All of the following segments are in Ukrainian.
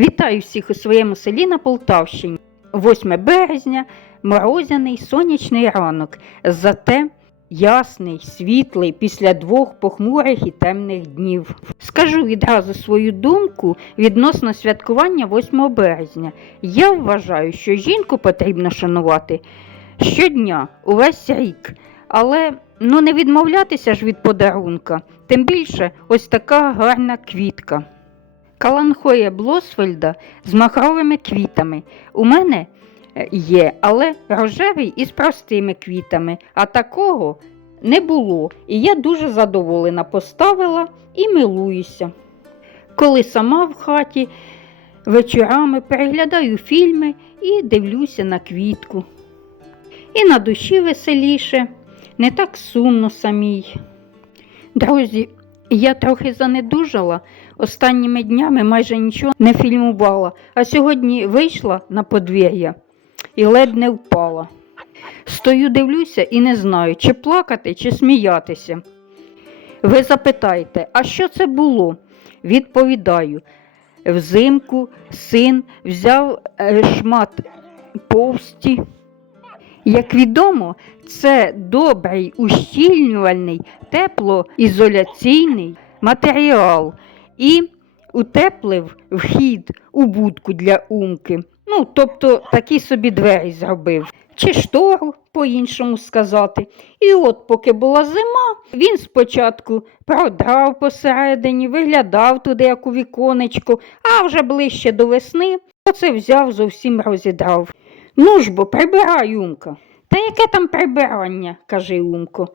Вітаю всіх у своєму селі на Полтавщині. 8 березня, морозяний сонячний ранок, зате ясний, світлий після двох похмурих і темних днів. Скажу відразу свою думку відносно святкування 8 березня. Я вважаю, що жінку потрібно шанувати щодня, увесь рік, але ну не відмовлятися ж від подарунка, тим більше ось така гарна квітка. Каланхоя Блосфельда з махровими квітами. У мене е, є, але рожевий із простими квітами, а такого не було. І я дуже задоволена поставила і милуюся. Коли сама в хаті вечорами переглядаю фільми і дивлюся на квітку. І на душі веселіше, не так сумно самій. Друзі, я трохи занедужала. Останніми днями майже нічого не фільмувала, а сьогодні вийшла на подвір'я і ледь не впала. Стою, дивлюся і не знаю, чи плакати, чи сміятися. Ви запитаєте, а що це було? Відповідаю. Взимку син взяв е, шмат повсті. Як відомо, це добрий ущільнювальний, теплоізоляційний матеріал і утеплив вхід у будку для умки. Ну, тобто такі собі двері зробив. Чи штору, по-іншому сказати. І от, поки була зима, він спочатку продрав посередині, виглядав туди, як у віконечко, а вже ближче до весни оце взяв зовсім розідрав. Ну ж бо, прибирай, Умка. Та яке там прибирання, каже Умко.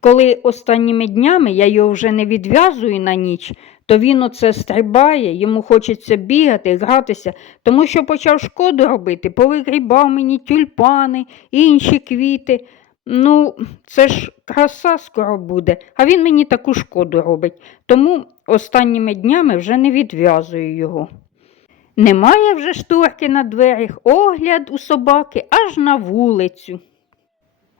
Коли останніми днями я його вже не відв'язую на ніч, то він оце стрибає, йому хочеться бігати, гратися, тому що почав шкоду робити, повигрібав мені тюльпани, інші квіти. Ну, це ж краса скоро буде, а він мені таку шкоду робить, тому останніми днями вже не відв'язую його. Немає вже шторки на дверях, огляд у собаки аж на вулицю.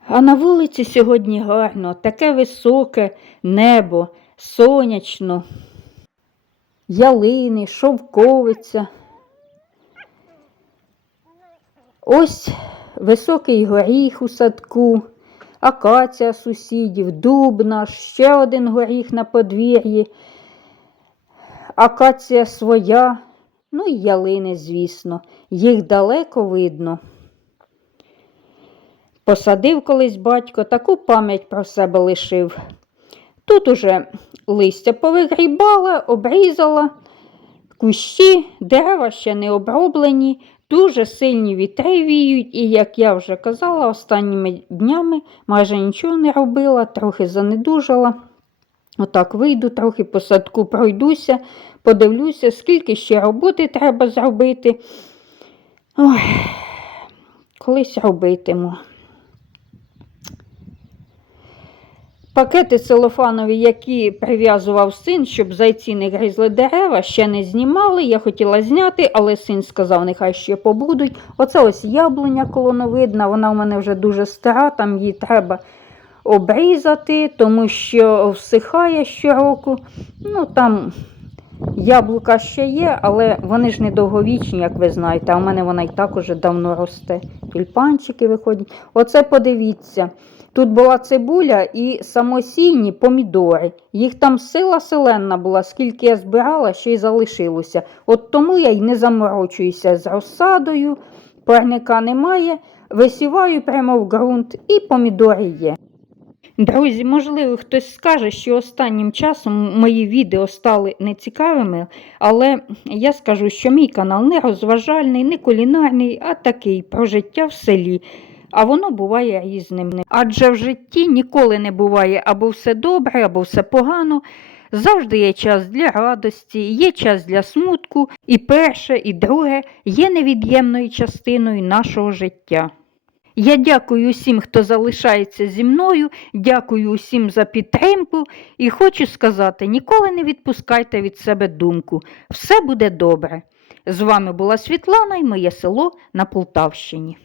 А на вулиці сьогодні гарно, таке високе небо, сонячно, ялини, шовковиця. Ось високий горіх у садку, акація сусідів, дуб наш, ще один горіх на подвір'ї, акація своя, ну і ялини, звісно, їх далеко видно. Посадив колись батько, таку пам'ять про себе лишив. Тут уже листя повигрібала, обрізала, кущі, дерева ще не оброблені, дуже сильні вітри віють, і, як я вже казала, останніми днями майже нічого не робила, трохи занедужала. Отак вийду, трохи по садку пройдуся, подивлюся, скільки ще роботи треба зробити. Ой, колись робитиму. Пакети целофанові, які прив'язував син, щоб зайці не гризли дерева, ще не знімали. Я хотіла зняти, але син сказав, нехай ще побудуть. Оце ось яблуня колоновидна, вона в мене вже дуже стара, там її треба обрізати, тому що всихає щороку. Ну там яблука ще є, але вони ж недовговічні, як ви знаєте. А в мене вона і так уже давно росте. Тюльпанчики виходять. Оце подивіться. Тут була цибуля і самосійні помідори. Їх там сила селенна була, скільки я збирала, ще й залишилося. От тому я й не заморочуюся з розсадою, парника немає, висіваю прямо в ґрунт і помідори є. Друзі, можливо, хтось скаже, що останнім часом мої відео стали нецікавими, але я скажу, що мій канал не розважальний, не кулінарний, а такий про життя в селі. А воно буває різним. Адже в житті ніколи не буває або все добре, або все погано. Завжди є час для радості, є час для смутку, і перше, і друге є невід'ємною частиною нашого життя. Я дякую усім, хто залишається зі мною, дякую усім за підтримку і хочу сказати: ніколи не відпускайте від себе думку. Все буде добре. З вами була Світлана і моє село на Полтавщині.